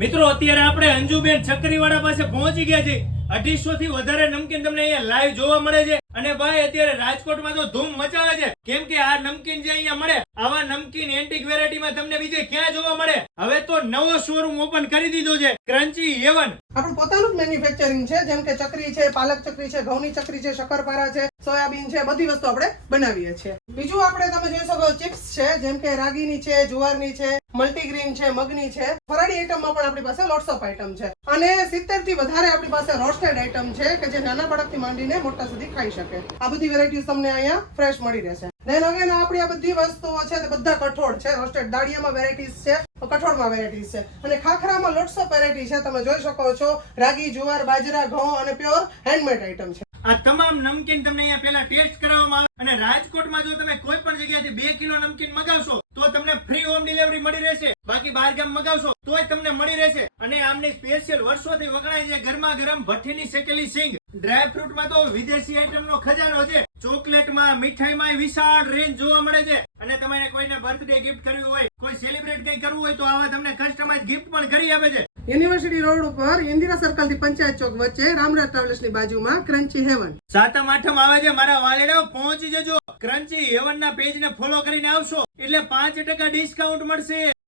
મિત્રો અત્યારે આપણે અંજુબેન ચકરીવાળા પાસે પહોંચી ગયા છે। 250 થી વધારે નમકીન તમને અહીંયા લાઈવ જોવા મળે છે અને ભાઈ અત્યારે રાજકોટમાં તો ધૂમ મચાવે છે કેમ કે આ નમકીન જે અહીંયા મળે આવા નમકીન એન્ટિક વેરાયટીમાં તમને બીજે ક્યાં જોવા મળે। હવે તો નવો શોરૂમ ઓપન કરી દીધો છે ક્રન્ચી હેવન। આપણું પોતાનું જ મેન્યુફેક્ચરિંગ છે, જેમ કે ચકરી છે, પાલક ચકરી છે, ઘઉંની ચકરી છે, શક્કરપારા છે, સોયાબીન છે, બધી વસ્તુ આપણે બનાવીએ છીએ। બીજું આપણે તમે જોઈ શકો ચિપ્સ છે, જેમ કે રાગીની છે, જુવારની છે, મલ્ટીગ્રીન છે, મગની છે। ફરાળી આઈટમમાં પણ આપણી પાસે લોટ્સ ઓફ આઈટમ છે અને 70 થી વધારે આપણી પાસે રોસ્ટેડ આઈટમ છે કે જે નાના બાળકથી માંડીને મોટા સુધી ખાઈ શકે। આ બધી વેરાયટીઝ તમને અહીંયા ફ્રેશ મળી રહેશે। દેન અગેન આપણી આ બધી વસ્તુઓ છે તે બધા કઠોળ છે, રોસ્ટેડ દાળિયામાં વેરાયટીઝ છે, કઠોળમાં વેરાયટીઝ છે અને ખાખરામાં લોટ્સ ઓફ વેરાયટી છે। તમે જોઈ શકો છો રાગી, જુવાર, બાજરા, ઘઉં અને પ્યોર હેન્ડમેડ આઈટમ છે। આ તમામ નમકીન તમને અહીંયા પહેલા ટેસ્ટ કરાવવામાં આવે અને રાજકોટમાં જો તમે કોઈ પણ જગ્યાએથી 2 કિલો નમકીન મગાવશો તો તમને ફ્રી હોમ ડિલિવરી મળી રહેશે। બાકી બહાર ગામ મગાવશો તોય તમને મળી રહેશે। અને આમની સ્પેશિયલ વર્ષોથી વખણાય છે ગરમા ગરમ ભઠ્ઠીની શેકેલી સિંગ। ડ્રાય ફ્રૂટમાં તો વિદેશી આઈટમનો ખજાનો છે। ચોકલેટમાં, મીઠાઈમાં વિશાળ રેન્જ જોવા મળે છે અને તમારે કોઈને બર્થડે ગિફ્ટ કરવી હોય, કોઈ સેલિબ્રેટ કંઈ કરવું હોય તો આવા તમને કસ્ટમાઇઝ ગિફ્ટ પણ કરી આપે છે। યુનિવર્સિટી રોડ ઉપર ઇન્દિરા સર્કલ થી પંચાયત ચોક વચ્ચે રામરાજ ટ્રાવેલ્સ ની બાજુમાં ક્રન્ચી હેવન। સાતમ આઠમ આવે છે મારા વાલેડાઓ, પહોંચી જજો। ક્રન્ચી હેવન ના પેજ ને ફોલો કરીને આવશો એટલે 5% ડિસ્કાઉન્ટ મળશે।